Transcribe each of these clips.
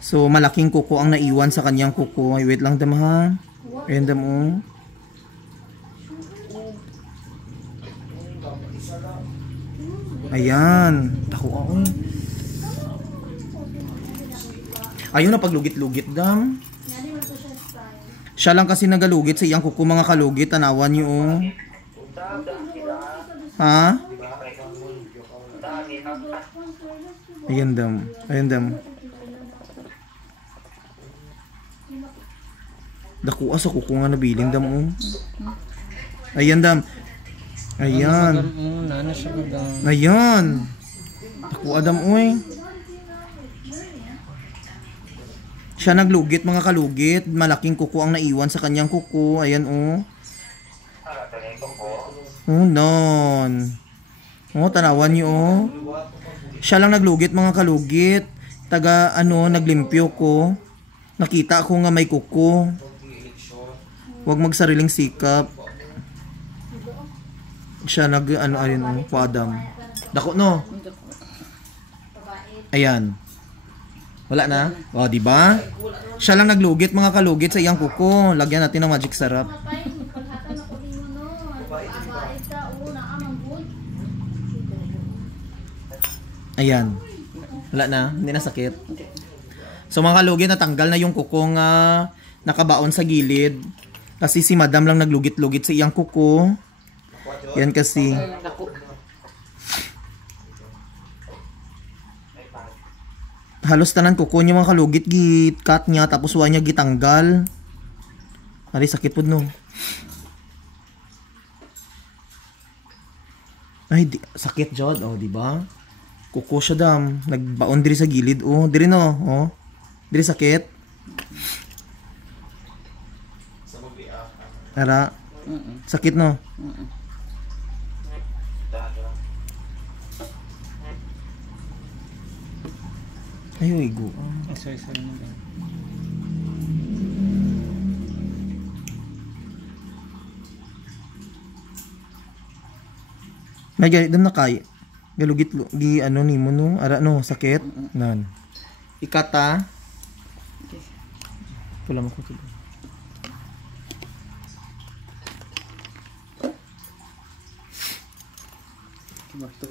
So malaking kuko ang naiwan sa kanyang kuko. Ay, wait lang dam ha. Ayan dam oh. Ayan. Tako ako. Ayun na paglugit-lugit dam. Siya lang kasi nagalugit sa iyang kuko mga kalugit. Tanawan niyo oh. Ha? Ayan dam. Ayan dam. Daku sa kuko nga nabiling dam oh. Ayan dam. Ayan. Ayan. Daku adam oy. Siya naglugit mga kalugit. Malaking kuko ang naiwan sa kanyang kuko. Ayan oh. Oh non. Oh tanawan niyo oh. Siya lang naglugit mga kalugit. Taga ano naglimpyo ko. Nakita ko nga may kuko. Huwag magsariling sikap. Siya nag ano ayun oh, padam. Dako no. Ayan. Wala na? Oh, di ba? Siya lang naglugit mga kalugit sa iyang kuko. Lagyan natin ng magic sarap. Ayan. Wala na, hindi na sakit. So mga kalugit, natanggal na yung kuko nga nakabaon sa gilid. Kasi si madam lang naglugit-lugit sa iyang kuko. Yan kasi. Halos tanan kuko niya mga kalugit cut niya tapos wa niya gitanggal. Ari sakit pud no. Ay sakit jod oh di ba? Kuko siya dam, nagbaon diri sa gilid oh, diri no, oh. Diri sakit. Ara. Sakit no. Ayo igo. Sorry mo. May ganit na kay. Galugit gi ano nimo no, ara no, sakit. Nan. Ikata. Pula mo ko to.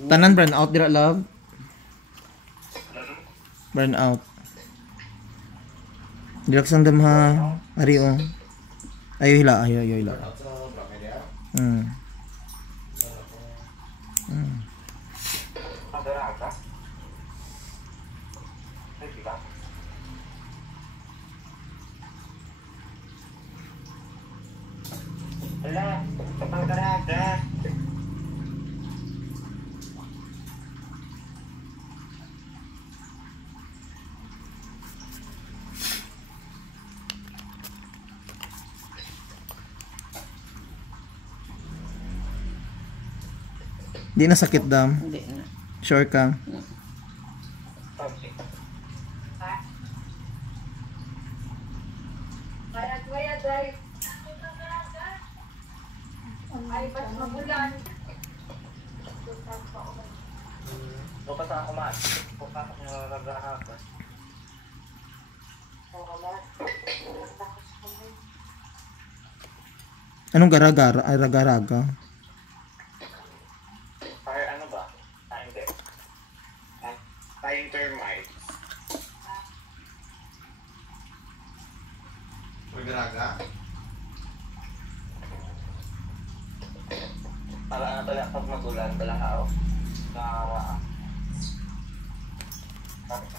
Tanan burn out dira love. Burn out. Direk sang dam ha. Ari oh. Ayo hila, ayo hila. Wala, kapag karaga. Di na sakit dam. Hindi na. Sure ka? Ay, ba't magulan? Bukas ako mas. Bukas ako nagagahakas. Anong gara-gara? Ay, raga-raga. Ay, ano ba? Ay, hindi. Tayong termite. Raga-raga? Para na pala pag magulan, balang ako. Nakakawaan.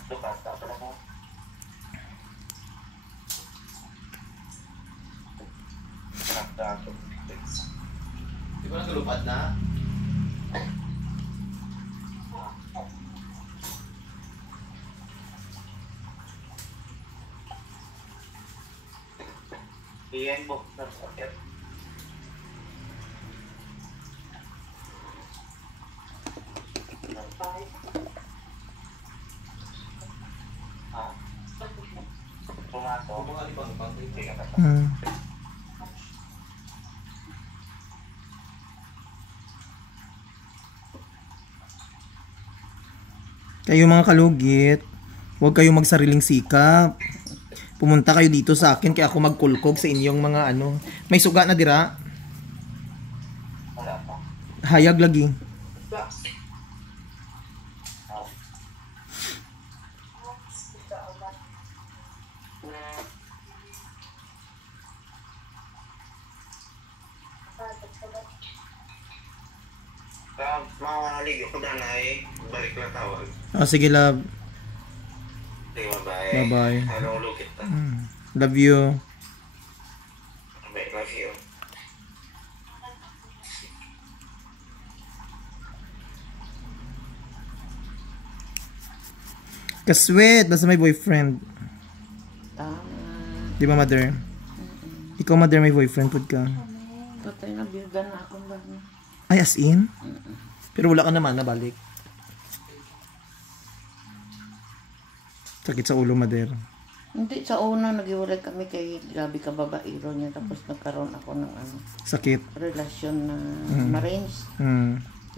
Lukas, tapos ako. Di ba nakalupad na? Iyan mo, nasakit. Kayo mga kalugit, Huwag kayong magsariling sikap. Pumunta kayo dito sa akin kaya ako magkulkog sa inyong mga ano. May suga na dira? Wala pa. Hayag lagi. Mawalig ako na balik na tawag. Oh, sige love. Sige, bye-bye. Bye-bye. Anong lukit na? Love you. Bye, love you. Kasweet, basta may boyfriend. Tama. Di ba, mother? Ikaw, mother, may boyfriend pud ka. Patay na biyuda na akong bago. Ay, as in? Pero wala ka naman, nabalik. Sakit sa ulo, mother. Hindi, sa una nag-iwalay kami kay grabe ka babaero niya tapos nagkaroon ako ng ano, Sakit. relasyon na ma-range.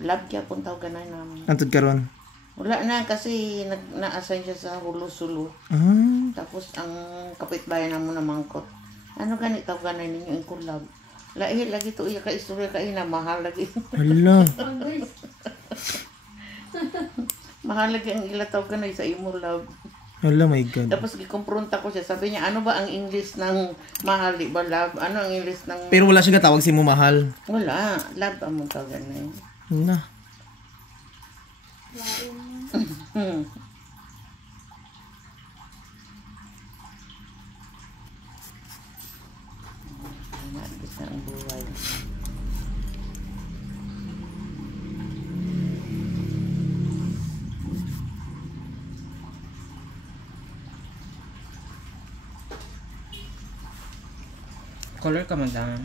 Love kaya pong tawag ganay namin. Antod karon. Wala na kasi na-assign siya sa Hulo-Sulo. Tapos ang kapitbayan na mo na mangkot. Ano ganit tawag ganay ninyo yung kulab? Lahi lagi to iya ka istorya ka ina mahal lagi. Hala. Mahal lagi ang ila tawag ganay sa imo love. Hala, my God. Tapos gikumpronta ko siya. Sabi niya, ano ba ang English ng mahal, di ba love? Ano ang English ng... Pero wala siya katawag si mo mahal. Wala. Love ang mong tawagan na yun. Hala. Nagis na ang buhay. Color ka, madam.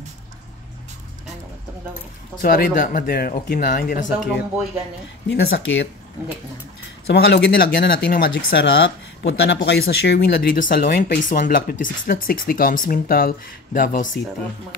Ano itong daw? Sorry, mother. Okay na, hindi na Itong daw sakit. lumboy gani. Hindi na sakit. Hindi na. So mga kalugin, nilagyan na natin ng Magic Sarap. Punta na po kayo sa Sherwin Ladrido Salon, Phase 1, Block 56, Lot 60, Coms, Mintal, Davao City. Sarap man.